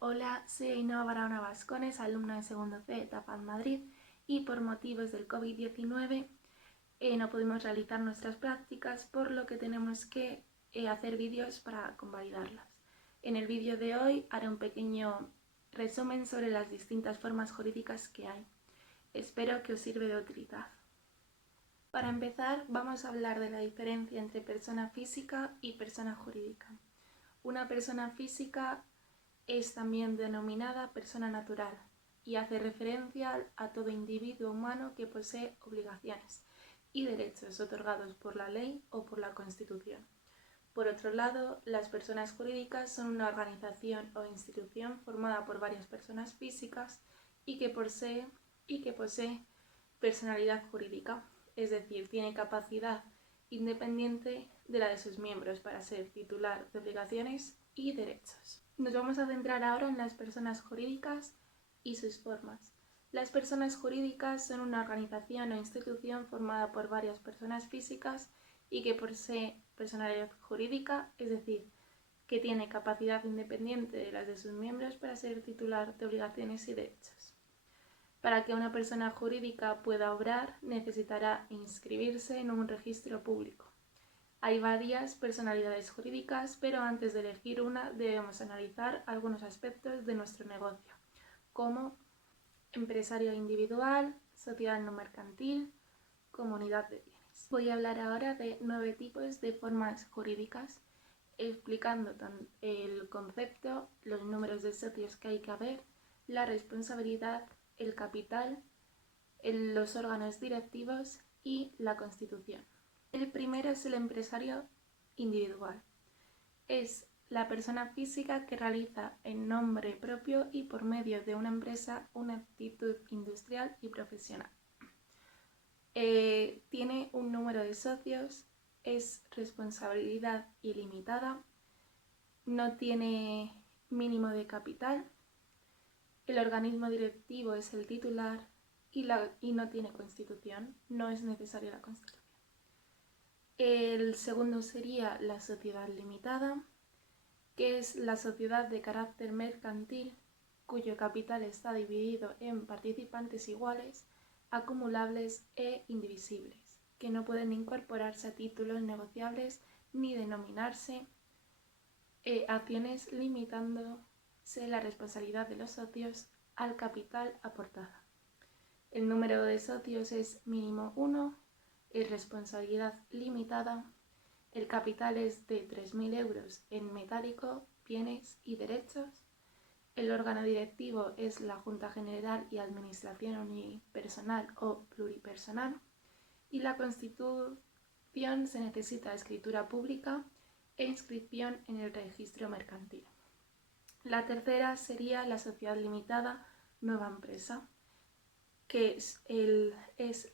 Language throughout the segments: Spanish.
Hola, soy Ainhoa Barahona Bascones, alumna de segundo C, etapa en Madrid, y por motivos del COVID-19 no pudimos realizar nuestras prácticas, por lo que tenemos que hacer vídeos para convalidarlas. En el vídeo de hoy haré un pequeño resumen sobre las distintas formas jurídicas que hay. Espero que os sirva de utilidad. Para empezar, vamos a hablar de la diferencia entre persona física y persona jurídica. Una persona física es también denominada persona natural y hace referencia a todo individuo humano que posee obligaciones y derechos otorgados por la ley o por la Constitución. Por otro lado, las personas jurídicas son una organización o institución formada por varias personas físicas y que posee personalidad jurídica, es decir, tiene capacidad independiente de la de sus miembros para ser titular de obligaciones y derechos. Nos vamos a centrar ahora en las personas jurídicas y sus formas. Las personas jurídicas son una organización o institución formada por varias personas físicas y que posee personalidad jurídica, es decir, que tiene capacidad independiente de las de sus miembros para ser titular de obligaciones y derechos. Para que una persona jurídica pueda obrar, necesitará inscribirse en un registro público. Hay varias personalidades jurídicas, pero antes de elegir una debemos analizar algunos aspectos de nuestro negocio, como empresario individual, sociedad no mercantil, comunidad de bienes. Voy a hablar ahora de 9 tipos de formas jurídicas, explicando el concepto, los números de socios que hay que haber, la responsabilidad, el capital, los órganos directivos y la Constitución. El primero es el empresario individual. Es la persona física que realiza en nombre propio y por medio de una empresa una actividad industrial y profesional. Tiene un número de socios, es responsabilidad ilimitada, no tiene mínimo de capital, el organismo directivo es el titular y no tiene constitución, no es necesaria la constitución. El segundo sería la sociedad limitada, que es la sociedad de carácter mercantil cuyo capital está dividido en participantes iguales, acumulables e indivisibles, que no pueden incorporarse a títulos negociables ni denominarse acciones, limitándose la responsabilidad de los socios al capital aportado. El número de socios es mínimo 1, es responsabilidad limitada, el capital es de 3.000 euros en metálico, bienes y derechos. El órgano directivo es la Junta General y Administración unipersonal o pluripersonal. Y la Constitución se necesita escritura pública e inscripción en el registro mercantil. La tercera sería la sociedad limitada nueva empresa, que es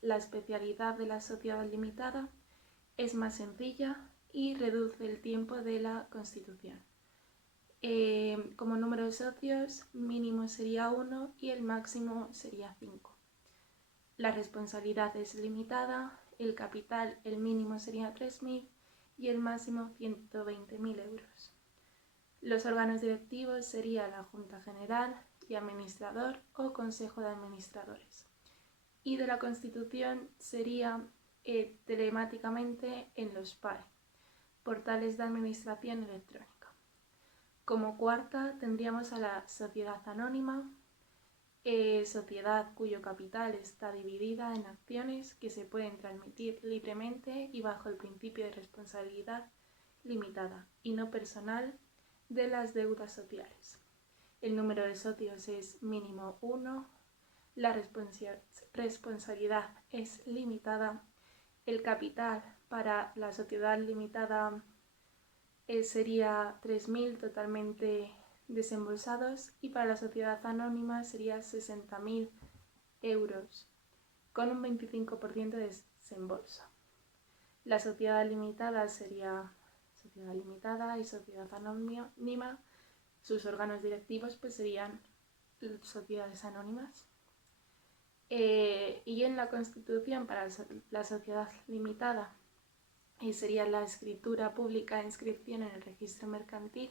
la especialidad de la sociedad limitada, es más sencilla y reduce el tiempo de la constitución. Como número de socios, mínimo sería 1 y el máximo sería 5. La responsabilidad es limitada, el capital, el mínimo sería 3.000 y el máximo 120.000 euros. Los órganos directivos serían la Junta General y Administrador o Consejo de Administradores. Y de la Constitución sería telemáticamente en los PAE, portales de administración electrónica. Como cuarta tendríamos a la sociedad anónima, sociedad cuyo capital está dividida en acciones que se pueden transmitir libremente y bajo el principio de responsabilidad limitada y no personal de las deudas sociales. El número de socios es mínimo 1, la responsabilidad es limitada, el capital para la sociedad limitada sería 3.000 totalmente desembolsados y para la sociedad anónima sería 60.000 euros con un 25% de desembolso. La sociedad limitada sería sociedad limitada y sociedad anónima. Sus órganos directivos pues serían sociedades anónimas. Y en la Constitución para la sociedad limitada sería la escritura pública e inscripción en el registro mercantil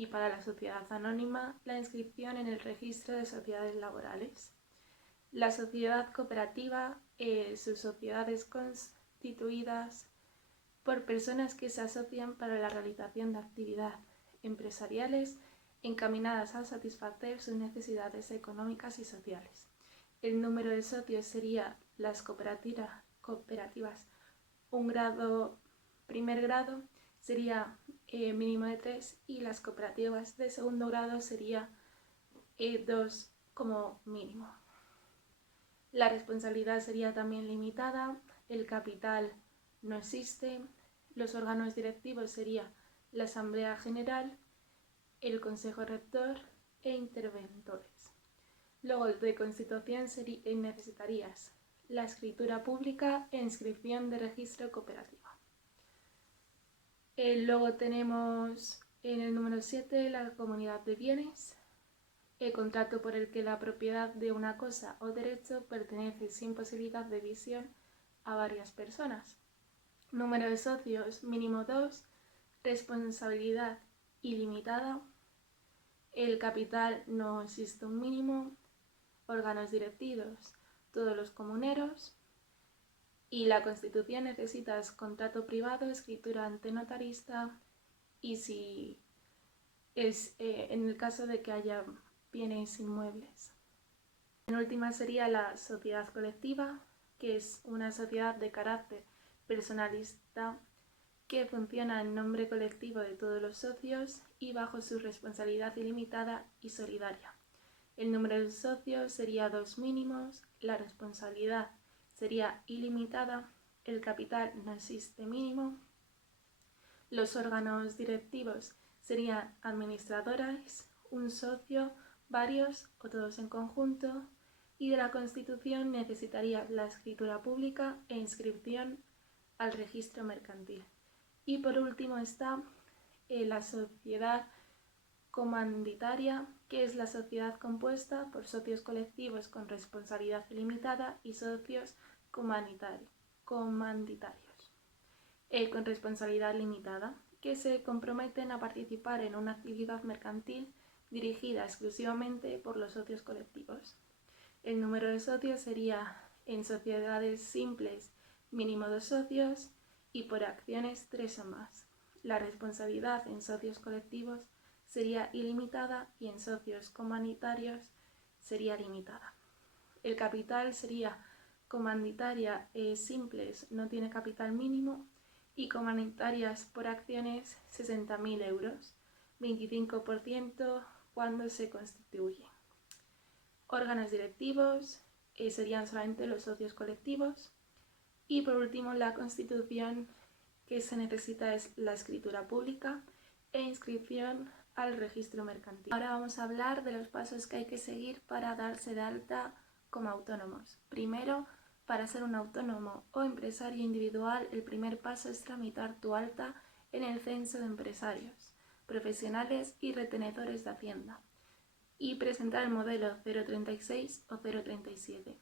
y para la sociedad anónima la inscripción en el registro de sociedades laborales. La sociedad cooperativa, sus sociedades constituidas por personas que se asocian para la realización de actividades empresariales encaminadas a satisfacer sus necesidades económicas y sociales. El número de socios sería las cooperativas primer grado sería mínimo de 3 y las cooperativas de segundo grado sería 2 como mínimo. La responsabilidad sería también limitada, el capital no existe, los órganos directivos sería la Asamblea General, el Consejo Rector e interventores. Luego de constitución necesitarías la escritura pública e inscripción de registro cooperativa. Luego tenemos en el número 7 la comunidad de bienes, el contrato por el que la propiedad de una cosa o derecho pertenece sin posibilidad de división a varias personas. Número de socios mínimo 2, responsabilidad ilimitada, el capital no existe un mínimo, órganos directivos todos los comuneros y la constitución necesitas contrato privado, escritura ante notarista y si es en el caso de que haya bienes inmuebles. En última sería la sociedad colectiva, que es una sociedad de carácter personalista que funciona en nombre colectivo de todos los socios y bajo su responsabilidad ilimitada y solidaria. El número de socios sería 2 mínimos, la responsabilidad sería ilimitada, el capital no existe mínimo, los órganos directivos serían administradores, un socio, varios o todos en conjunto, y de la Constitución necesitaría la escritura pública e inscripción al registro mercantil. Y por último está la sociedad comanditaria, que es la sociedad compuesta por socios colectivos con responsabilidad ilimitada y socios comanditarios, con responsabilidad limitada, que se comprometen a participar en una actividad mercantil dirigida exclusivamente por los socios colectivos. El número de socios sería en sociedades simples mínimo 2 socios y por acciones 3 o más. La responsabilidad en socios colectivos sería ilimitada y en socios comunitarios sería limitada. El capital sería comanditaria simples, no tiene capital mínimo, y comunitarias por acciones 60.000 euros, 25% cuando se constituye. Órganos directivos serían solamente los socios colectivos. Y por último, la constitución que se necesita es la escritura pública e inscripción al registro mercantil. Ahora vamos a hablar de los pasos que hay que seguir para darse de alta como autónomos. Primero, para ser un autónomo o empresario individual, el primer paso es tramitar tu alta en el censo de empresarios, profesionales y retenedores de Hacienda y presentar el modelo 036 o 037.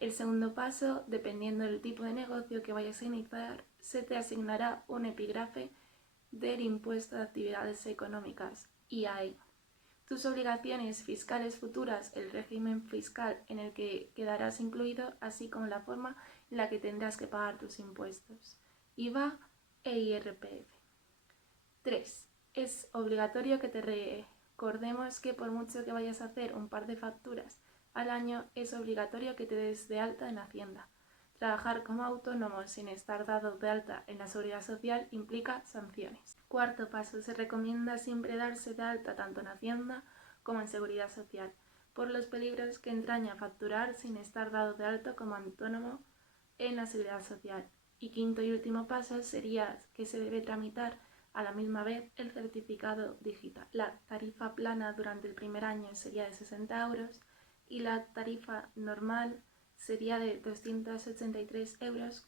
El segundo paso, dependiendo del tipo de negocio que vayas a iniciar, se te asignará un epígrafe del impuesto de actividades económicas, IAE. Tus obligaciones fiscales futuras, el régimen fiscal en el que quedarás incluido, así como la forma en la que tendrás que pagar tus impuestos, IVA e IRPF. 3. Es obligatorio que te recordemos que por mucho que vayas a hacer un par de facturas al año, es obligatorio que te des de alta en Hacienda. Trabajar como autónomo sin estar dado de alta en la Seguridad Social implica sanciones. Cuarto paso, se recomienda siempre darse de alta tanto en Hacienda como en Seguridad Social, por los peligros que entraña facturar sin estar dado de alta como autónomo en la Seguridad Social. Y quinto y último paso sería que se debe tramitar a la misma vez el certificado digital. La tarifa plana durante el primer año sería de 60 euros y la tarifa normal sería de 283,32 euros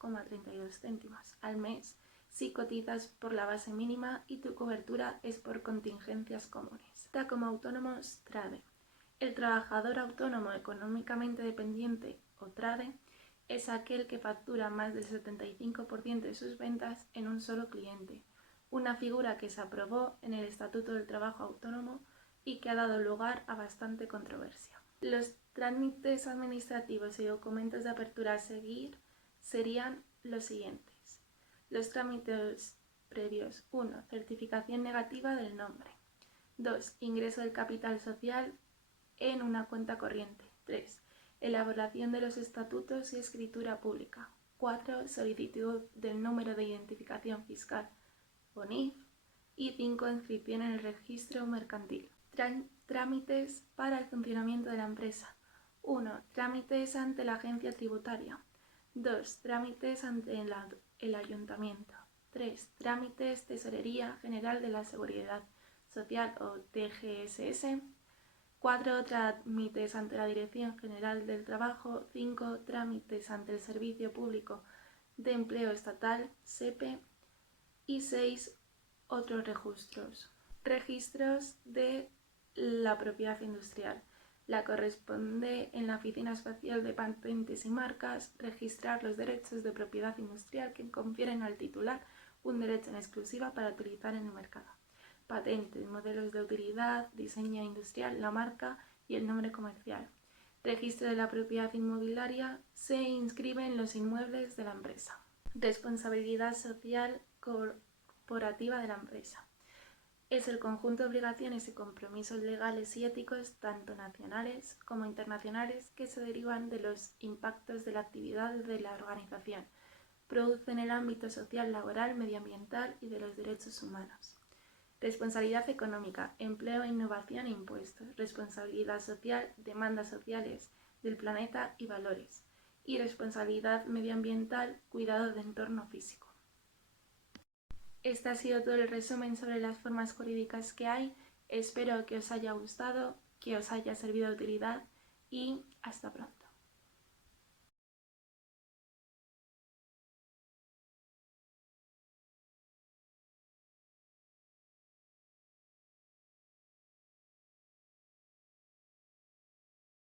al mes si cotizas por la base mínima y tu cobertura es por contingencias comunes. Está como autónomos TRADE. El trabajador autónomo económicamente dependiente o TRADE es aquel que factura más del 75% de sus ventas en un solo cliente una figura que se aprobó en el Estatuto del Trabajo Autónomo y que ha dado lugar a bastante controversia. Los trámites administrativos y documentos de apertura a seguir serían los siguientes. Los trámites previos: 1. Certificación negativa del nombre. 2. Ingreso del capital social en una cuenta corriente. 3. Elaboración de los estatutos y escritura pública. 4. Solicitud del número de identificación fiscal o NIF. Y 5. Inscripción en el registro mercantil. Trámites para el funcionamiento de la empresa. 1. Trámites ante la agencia tributaria. 2. Trámites ante el ayuntamiento. 3. Trámites Tesorería General de la Seguridad Social o TGSS. 4. Trámites ante la Dirección General del Trabajo. 5. Trámites ante el Servicio Público de Empleo Estatal, SEPE. Y 6. Otros registros. Registros de la propiedad industrial. La corresponde en la Oficina Especial de Patentes y Marcas registrar los derechos de propiedad industrial que confieren al titular un derecho en exclusiva para utilizar en el mercado. Patentes, modelos de utilidad, diseño industrial, la marca y el nombre comercial. Registro de la propiedad inmobiliaria. Se inscriben los inmuebles de la empresa. Responsabilidad social corporativa de la empresa. Es el conjunto de obligaciones y compromisos legales y éticos, tanto nacionales como internacionales, que se derivan de los impactos de la actividad de la organización. Produce en el ámbito social, laboral, medioambiental y de los derechos humanos. Responsabilidad económica, empleo, innovación e impuestos. Responsabilidad social, demandas sociales del planeta y valores. Y responsabilidad medioambiental, cuidado de entorno físico. Este ha sido todo el resumen sobre las formas jurídicas que hay. Espero que os haya gustado, que os haya servido de utilidad y hasta pronto.